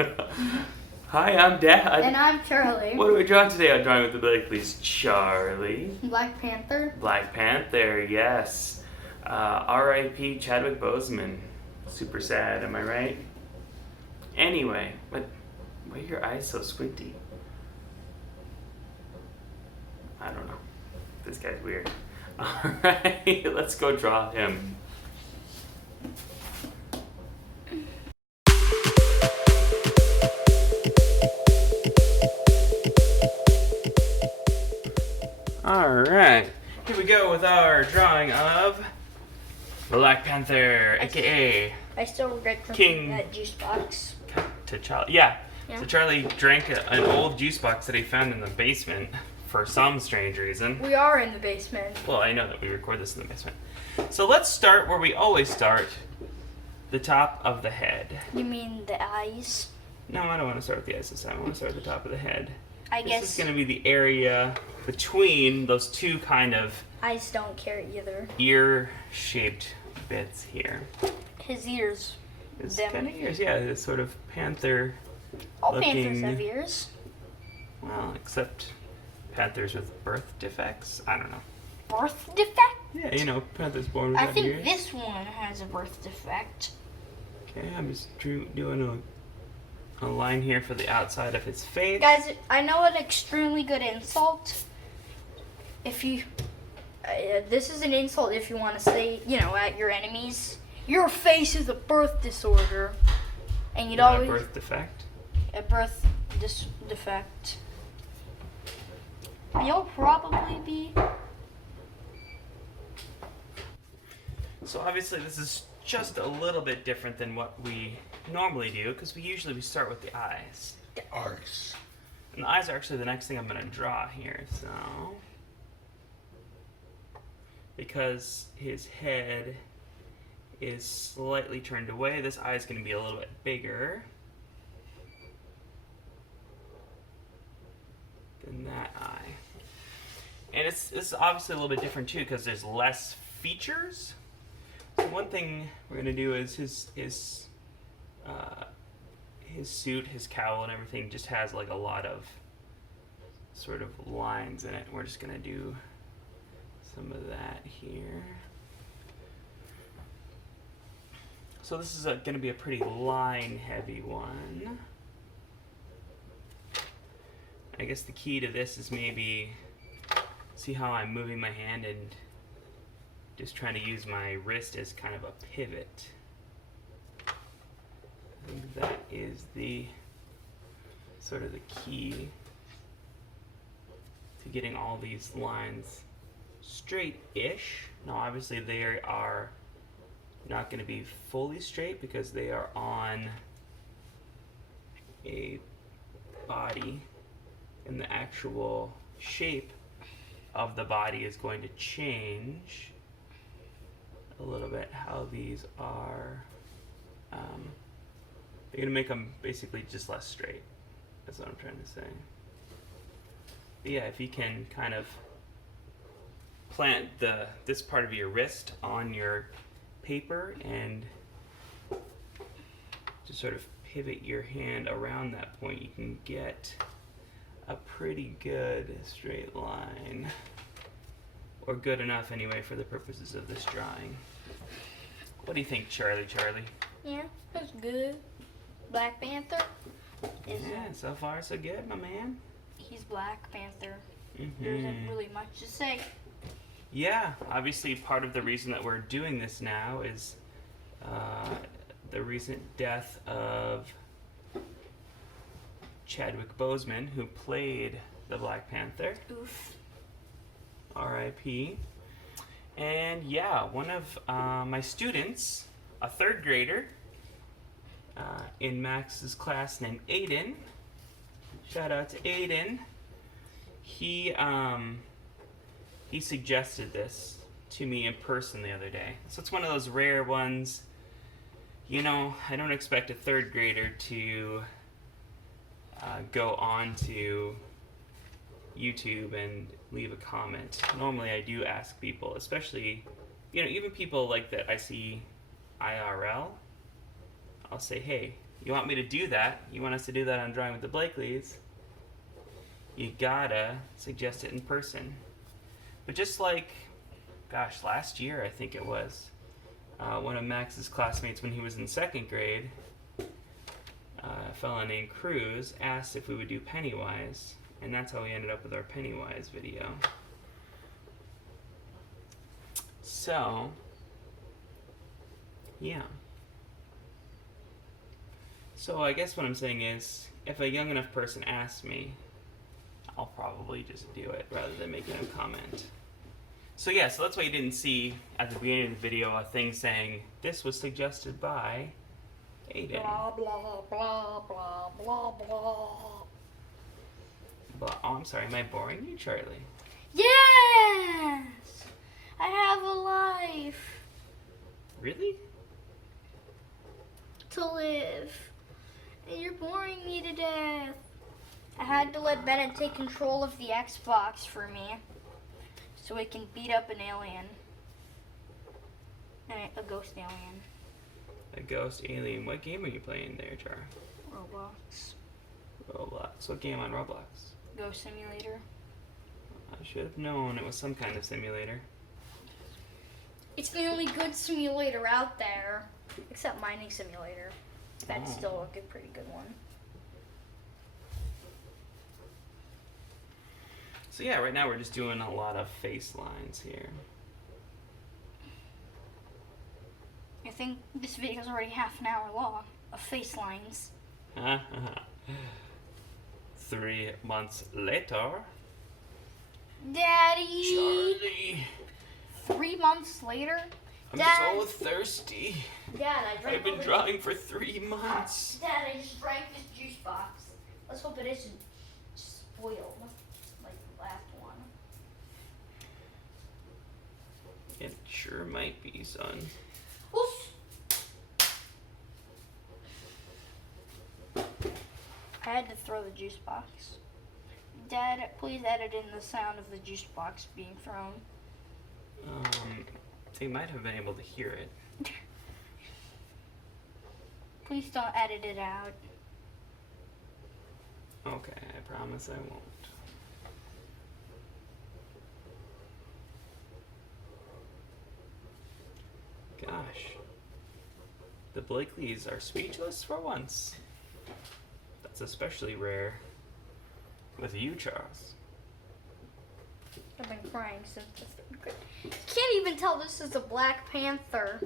Hi, I'm Dad. And I'm Charlie. What are we drawing today? I'm drawing with the Blakeleys. Charlie. Black Panther. Black Panther, yes. R.I.P. Chadwick Bozeman. Super sad, am I right? Anyway, why are your eyes so squinty? I don't know. This guy's weird. Alright, let's go draw him. Alright, here we go with our drawing of Black Panther, aka I still regret King. drinking that juice box. T'Challa. Yeah. Yeah. So Charlie drank an old juice box that he found in the basement for some strange reason. We are in the basement. Well, I know that we record this in the basement. So let's start where we always start, the top of the head. You mean the eyes? No, I don't want to start with the eyes this time. I want to start at the top of the head. I This guess is going to be the area between those two kind of eyes don't care either. ear-shaped bits here. His ears. It's Them. kind of ears, yeah. It's sort of panther All looking. panthers have ears. Well, except panthers with birth defects. I don't know. Birth defect? Yeah, you know, panthers born I without think ears. this one has a birth defect. Okay, I'm just doing a line here for the outside of his face. Guys, I know an extremely good insult. If you... this is an insult if you want to say, at your enemies. Your face is a birth disorder. And you'd Not always... a birth defect. A birth defect. You'll probably be... So obviously this is just a little bit different than what we normally do, because we start with the eyes. The eyes. And the eyes are actually the next thing I'm going to draw here, so... Because his head is slightly turned away, this eye is going to be a little bit bigger than that eye. And this is obviously a little bit different too, because there's less features. So one thing we're going to do is his suit, his cowl and everything just has like a lot of sort of lines in it. We're just going to do some of that here. So this is going to be a pretty line-heavy one. I guess the key to this is maybe see how I'm moving my hand and just trying to use my wrist as kind of a pivot. I think that is the sort of the key to getting all these lines straight-ish. Now obviously they are not going to be fully straight because they are on a body, and the actual shape of the body is going to change a little bit. How these are, they're going to make them basically just less straight. That's what I'm trying to say. But yeah, if you can kind of plant this part of your wrist on your paper and just sort of pivot your hand around that point, you can get a pretty good straight line, or good enough anyway for the purposes of this drawing. What do you think, Charlie? Yeah, that's good. Black Panther is Yeah, so far so good, my man. he's Black Panther. Mhm. There isn't really much to say. Yeah, obviously part of the reason that we're doing this now is the recent death of Chadwick Bozeman, who played the Black Panther. Oof. R.I.P. And yeah, one of my students, a third grader in Max's class named Aiden, shout out to Aiden, he suggested this to me in person the other day. So it's one of those rare ones, I don't expect a third grader to go on to YouTube and leave a comment. Normally I do ask people, especially, even people like that I see IRL, I'll say, hey, you want me to do that, you want us to do that on Drawing with the Blakeleys, you gotta suggest it in person. But just like, gosh, last year I think it was, one of Max's classmates when he was in 2nd grade, a fella named Cruz, asked if we would do Pennywise, and that's how we ended up with our Pennywise video. So, yeah. So I guess what I'm saying is, if a young enough person asks me, I'll probably just do it rather than making a comment. So yeah, so that's why you didn't see at the beginning of the video a thing saying, this was suggested by Aiden. Blah, blah, blah, blah, blah, blah. But, oh, I'm sorry, am I boring you, Charlie? Yes! I have a life Really? to live. And you're boring me to death. I had to let Bennett take control of the Xbox for me, so we can beat up an alien. A ghost alien. A ghost alien. What game are you playing there, Char? Roblox. Roblox. What game on Roblox? Ghost Simulator. I should have known it was some kind of simulator. It's the only good simulator out there, except Mining Simulator. That's Oh. still a pretty good one. So yeah, right now we're just doing a lot of face lines here. I think this video is already half an hour long of face lines. 3 months later. Daddy! Charlie! 3 months later? I'm Dad. so thirsty. Dad, I drank I've been all the- drawing for 3 months. Dad, I just drank this juice box. Let's hope it isn't spoiled like the last one. It sure might be, son. Oof. I had to throw the juice box. Dad, please edit in the sound of the juice box being thrown. They might have been able to hear it. Please don't edit it out. Okay, I promise I won't. Gosh. The Blakeleys are speechless for once. That's especially rare with you, Charles. I've been crying since the 3rd grade. You can't even tell this is a Black Panther.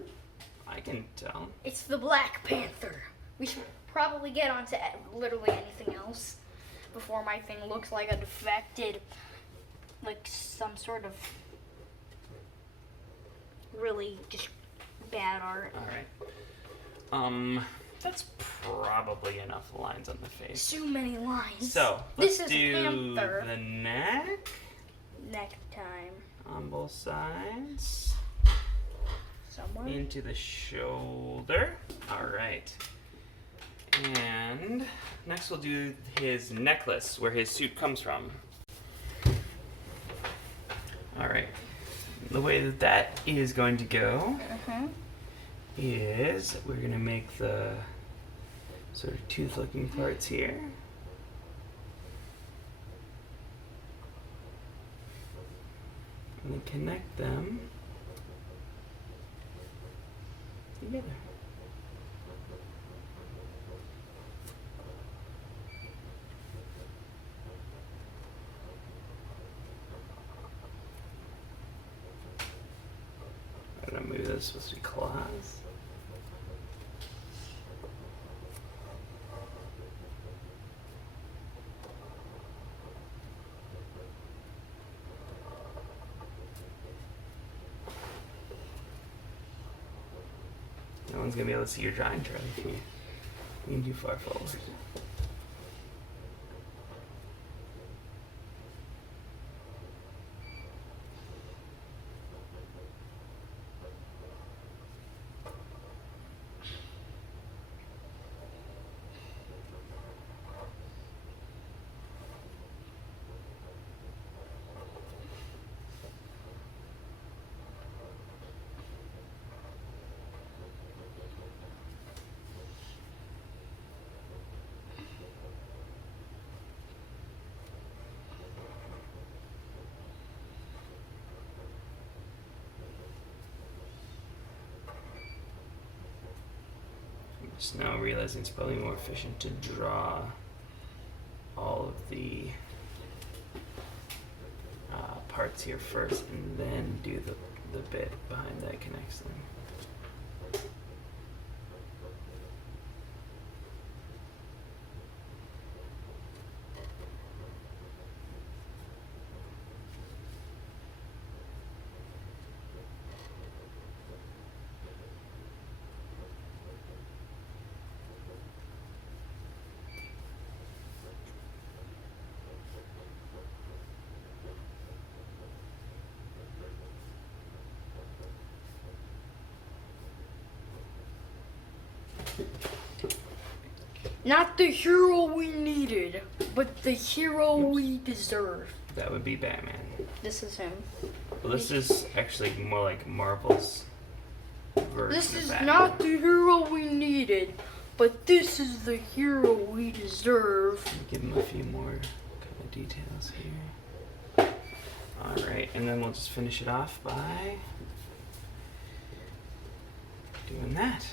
I can tell. It's the Black Panther. We should probably get onto literally anything else before my thing looks like a defected, like some sort of really just bad art. Alright. That's probably enough lines on the face. Too many lines. So, This let's is do Panther. the neck Next time. on both sides. Somewhere. Into the shoulder. Alright. And next we'll do his necklace, where his suit comes from. Alright. The way that that is going to go is we're going to make the sort of tooth-looking parts here. And then connect them together. I don't know, maybe that's supposed to be claws. No one's gonna be able to see your drawing, Charlie, if you lean too far forward. Just now realizing it's probably more efficient to draw all of the parts here first and then do the bit behind that connects them. Not the hero we needed, but the hero we deserve. That would be Batman. This is him. Well, this is actually more like Marvel's version This of is Batman. not the hero we needed, but this is the hero we deserve. Give him a few more kind of details here. Alright, and then we'll just finish it off by doing that.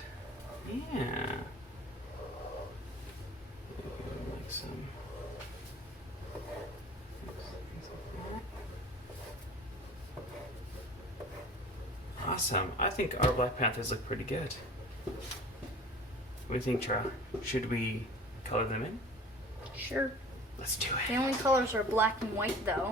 Yeah. Like some things like that. Awesome. I think our Black Panthers look pretty good. What do you think, Chara? Should we color them in? Sure. Let's do The it. only colors are black and white, though.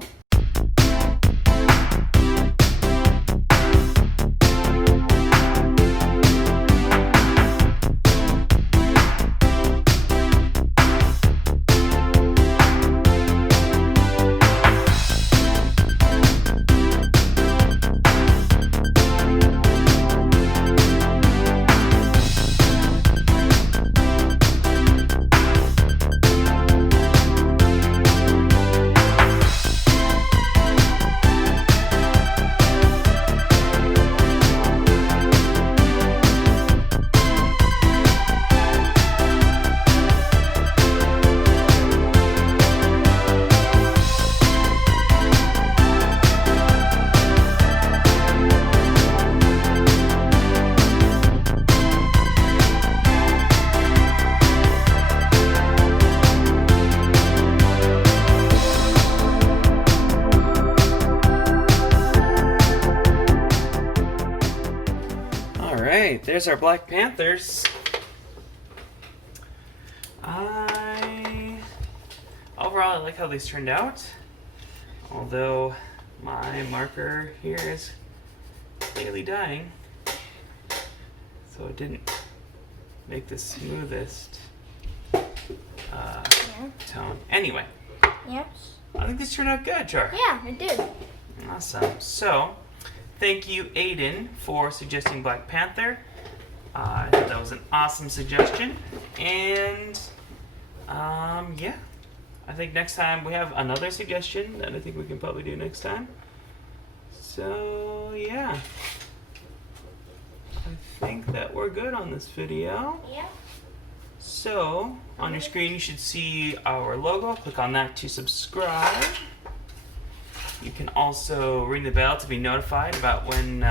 Alright, there's our Black Panthers. Overall, I like how these turned out. Although my marker here is clearly dying. So it didn't make the smoothest tone. Anyway, Yes. I think these turned out good, Char. Yeah, it did. Awesome. So, thank you, Aiden, for suggesting Black Panther. I thought that was an awesome suggestion. And, yeah. I think next time we have another suggestion that I think we can probably do next time. So, yeah. I think that we're good on this video. Yeah. So, on your screen you should see our logo. Click on that to subscribe. You can also ring the bell to be notified about when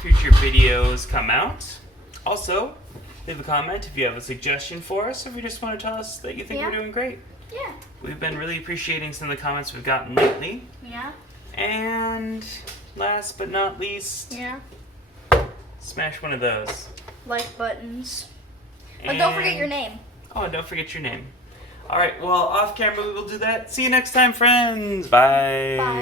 future videos come out. Also, leave a comment if you have a suggestion for us, or if you just want to tell us that you think we're doing great. Yeah. We've been really appreciating some of the comments we've gotten lately. Yeah. And last but not least, Yeah. smash one of those. Like buttons. But don't forget your name. Oh, and don't forget your name. All right, well, off camera we will do that. See you next time, friends. Bye. Bye.